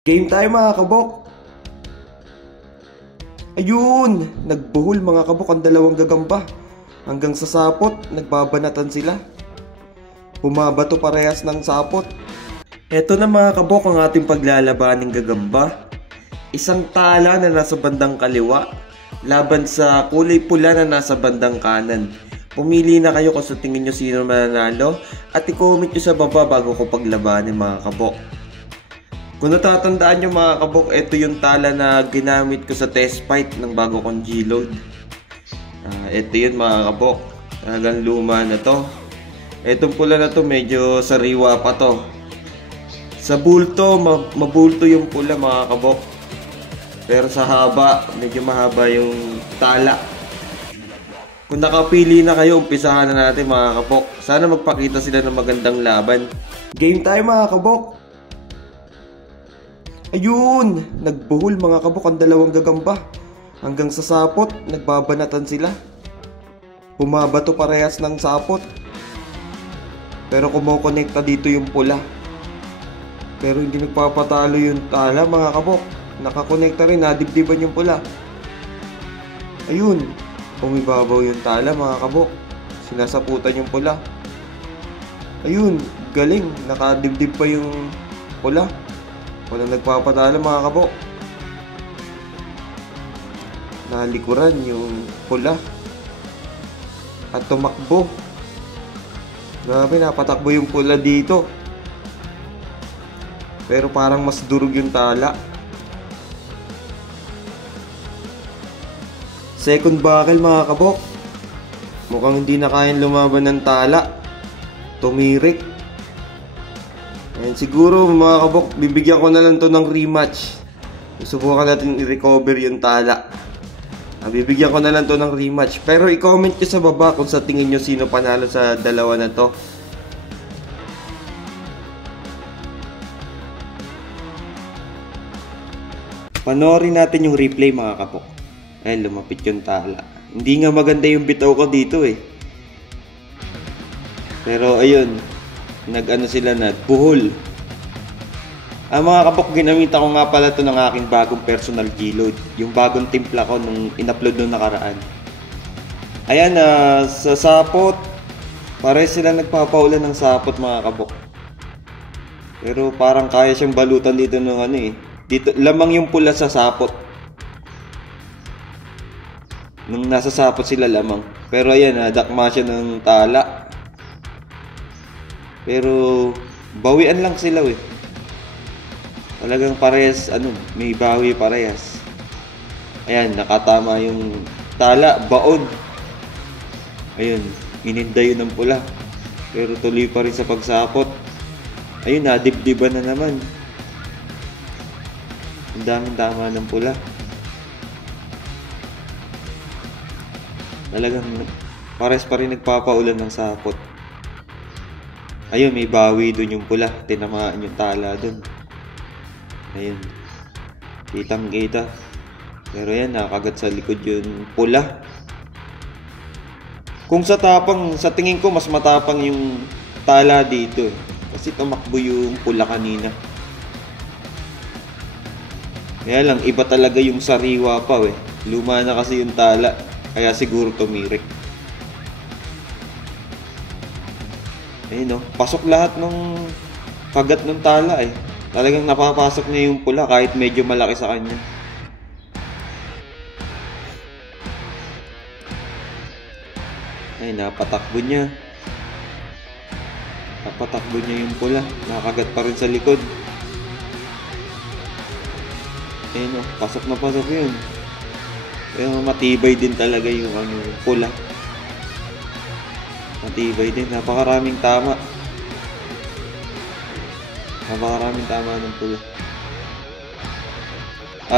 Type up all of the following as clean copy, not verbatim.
Game tayo mga kabok. Ayun, nagbuhol mga kabok ang dalawang gagamba. Hanggang sa sapot, nagbabanatan sila. Bumabato parehas ng sapot. Eto na mga kabok ang ating paglalabaning gagamba. Isang tala na nasa bandang kaliwa laban sa kulay pula na nasa bandang kanan. Pumili na kayo kung sa tingin nyo sino mananalo at i-comment nyo sa baba bago ko paglabanin mga kabok. Kung natatandaan nyo mga kabok, ito yung tala na ginamit ko sa test fight ng bago kong G-Load. Ito yun mga kabok. Talagang luma na to. Itong pula na to medyo sariwa pa to. Sa bulto, mabulto yung pula mga kabok. Pero sa haba, medyo mahaba yung tala. Kung nakapili na kayo, umpisahan na natin mga kabok. Sana magpakita sila ng magandang laban. Game tayo mga kabok. Ayun, nagbuhol mga kabok ang dalawang gagamba. Hanggang sa sapot, nagbabanatan sila. Bumabato parehas ng sapot. Pero kumokonekta dito yung pula. Pero hindi nagpapatalo yung tala mga kabok. Nakakonekta rin, nadibdiban yung pula. Ayun, umibabaw yung tala mga kabok. Sinasaputan yung pula. Ayun, galing, nakadibdib pa yung pula. Walang nagpapatalo mga kabok. Nalikuran yung pula. At tumakbo. Grabe, napatakbo yung pula dito. Pero parang mas durog yung tala. Second buckle mga kabok. Mukhang hindi na kayang lumaban ng tala. Tumirik. And siguro mga kabok, bibigyan ko na lang to ng rematch. Subukan natin i-recover yung tala. Bibigyan ko na lang to ng rematch. Pero i-comment nyo sa baba kung sa tingin nyo sino panalo sa dalawa na to. Panoorin natin yung replay mga kabok. Ay, lumapit yung tala. Hindi nga maganda yung bitaw ko dito eh. Pero ayun, nag-ano sila, nagbuhol. Mga kabok, ginamitan ko nga pala ito ng aking bagong personal G-Load. Yung bagong timpla ko nung in-upload nung nakaraan. Ayan, sa sapot, pare sila nagpapaulan ng sapot mga kabok. Pero parang kaya siyang balutan dito ng ano eh. Dito, lamang yung pula sa sapot. Nung nasa sapot sila lamang. Pero ayan, dakma siya ng tala. Pero bawian lang sila eh. Talagang parehas, may bawi parehas. Ayan, nakatama yung tala, baon. Ayun, ininda yun ng pula. Pero tuloy pa rin sa pagsapot. Ayun, nadibdiban na naman. Ang daming tama ng pula. Talagang pares pa rin nagpapaulan ng sapot. Ayun, may bawi dun yung pula. Tinamaan yung tala dun. Ayun. Kitang kita. Pero yan, nakagat sa likod yung pula. Kung sa tapang, sa tingin ko mas matapang yung tala dito. Kasi tumakbo yung pula kanina. Kaya lang, iba talaga yung sariwa pa eh. Luma na kasi yung tala. Kaya siguro tumirik. Ayun pasok lahat ng kagat ng tala eh. Talagang napapasok niya yung pula kahit medyo malaki sa kanya. Ay, napatakbo niya. Napatakbo niya yung pula. Nakagat pa rin sa likod. Ayun pasok na pasok yun. Pero matibay din talaga yung pula. Matibay din. Napakaraming tama. Napakaraming tama ng pula.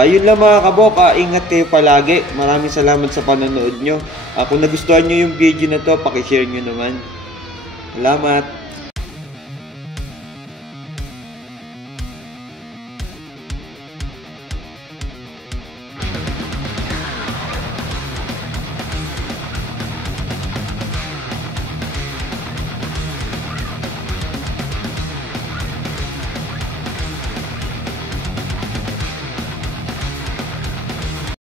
Yun lang mga kabok. Ingat kayo palagi. Maraming salamat sa panonood nyo. Kung nagustuhan nyo yung video na to, pakishare nyo naman. Salamat.